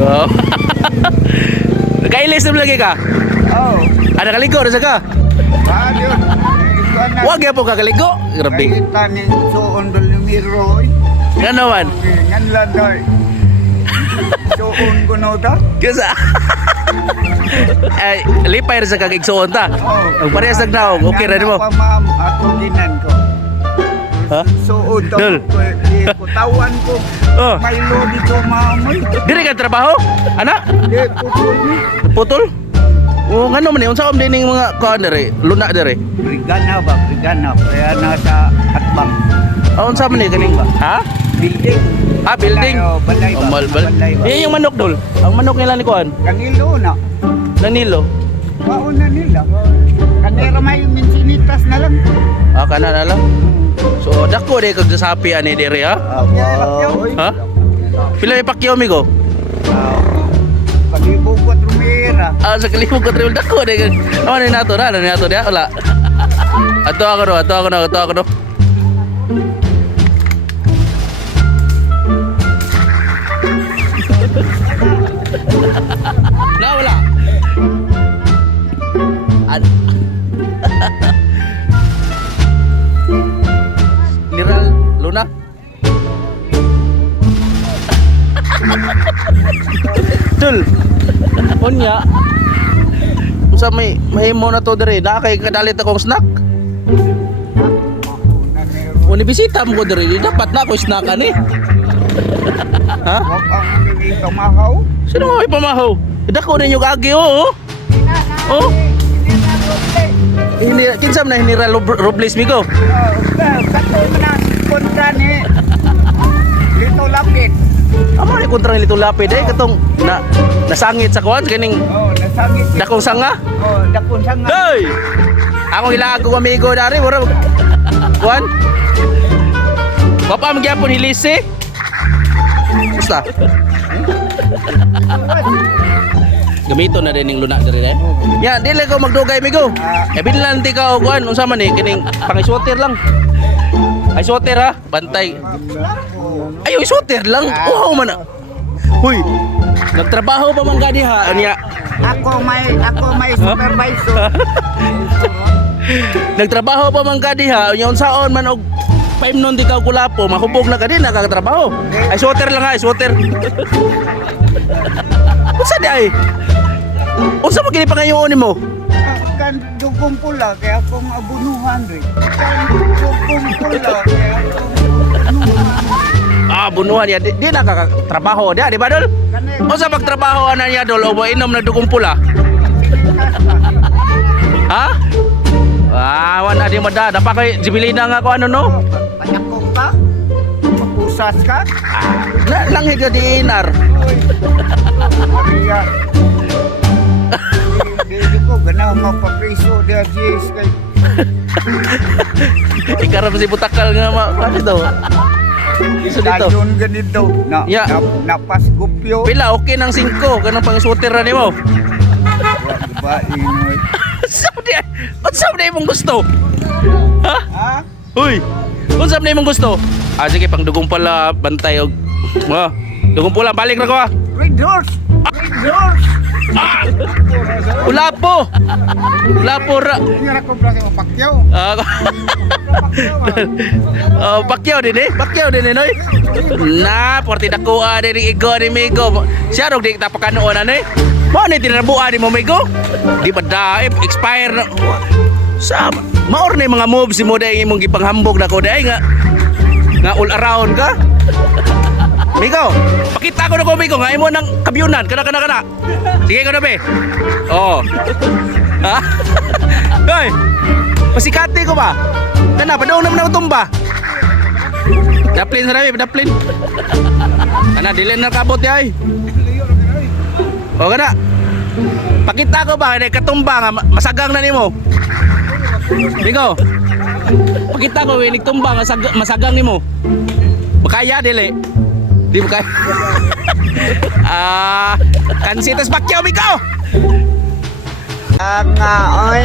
Oh. Nakailis na lagi ka? Oh. Ada kaligo na sa ka? Yun. Huwag yan po kakaligo. Grabe. Kahit ni suon dol ni Miro. Nga naman. Ngan lang doy. Suon ko na ta. Kesa. Ay, lipay rin sa kagigsuon ta. Oh. Ang parehas nagnaog. Okay na mo. Ma'am, ako ginan ko. Ha? Suon daw Dol. ko. Tawan ko. Oh. May lo dito maamoy. Diri ka trabaho? Ana? Di putol ni. Putol? O nga naman eh. Unsa din yung mga kuan diri? Luna diri. Brigana ba? Brigana. Kaya nasa atbang. Unsa man eh kaning ha? Building. Ah, building. Balay ba? Balay ba? Yan yung manok dol. Ang manok nila ni kuan. Kanilo na. Nanilo. Mauna nila. Kanira may minsinitas na lang. Ah, kana na lang. So, dako de kag sapi ani diri ha? Ha? Pila ipakyaw mi ko? Palibog ko trumira. Ah, sa kalibog ko travel dako de kag. Ano ni nato na? Ano ni nato dia? Wala. Ato ako no. Na wala. Liral Luna. Dul. Unya. Usa may mo na to diri. Na kay kadalit akong snack. Uni bisita mo ko diri. Dapat na ako snack ani. Ha? Wag ang nili kamahaw. Sino mo ipamahaw? Dako ninyo kagi oh. Oh. Hindi kinsa man na hinira Robles migo. Katoy mo na kontra ni Lito Lapid. Amo ni kontra nito lapid eh katong nasangit sa kuan kaning Oh, nasangit. dakong sanga. Oh, dakon sanga. Hey! Ako ilaag ko amigo dari mura kuan. Papa magyapon hilisi. Basta. Gamito na din ning luna diri eh. Ya, dili ko magdugay migo. E binlan ti ka og kuan unsa man ni kining pangiswater lang. Ay swater ha, bantay. Ay swater lang. Wow man. Huy. Nagtrabaho pa man gani ha anya. Ako may supervisor. Nagtrabaho pa man gani ha nya unsaon man og paimnon di ka gulapo mahubog na kadi nakatrabaho. Ay swater lang ha, swater. Unsa di ay? Unsa mo gini pangayoon nimo? Kan dugong pula kaya akong abunuhan rin. Kan dugong pula kaya akong Ah, bunuhan ya. Di nakakatrabaho dia, di ba dol? Unsa pagtrabaho ana niya dol o inom na dugong pula? Ha? Ah, wala di mada. Dapat kay jibilina nga ko ano no? Panyakong ka? Mapusas ka? Langhi ka di inar. Maria. Hindi ko ganaw mapapriso dia jis kay. Ikarap si butakal nga ano to? Iso dito. Dayon ganito. Na, Ya. napas gupyo. Pila okay nang 5 kanang pang-shooter na nimo. Diba inoy? Unsa man imong gusto? Ha? Ha? Uy. Unsa man imong gusto? Ah sige pang dugong pala bantay og. Dugong pula balik na ko ah. Red horse! Red horse! Ah! Ulapo! Ulapo ra. Hindi na ko plase mo pakyaw. Bakyaw din eh. Bakyaw din eh noy. Na, porti dakuha din igo ni Migo. Siya rog di tapakanoon ano eh. Mo ni tinabuan ni mo Migo. Di ba daip expire na. Sa maor na yung mga moves mo dahil imong gipanghambog na ko dahil nga all around ka. Migo, pakita ko na ko Migo nga imo ng kabyunan kana. Sige ko na be. Oo. Ha? Hoy. Pasikati ko ba? Kana padaw naman ako tumba. Daplin sa namin, daplin. Kana dili na kabot ay. O kana. Pakita ko ba kay katumba nga masagang na nimo. Migo. Pakita ko winig tumba nga masagang nimo. Makaya dili. Di mo kaya. Kansitas Pacquiao, Migo! Nga, oy.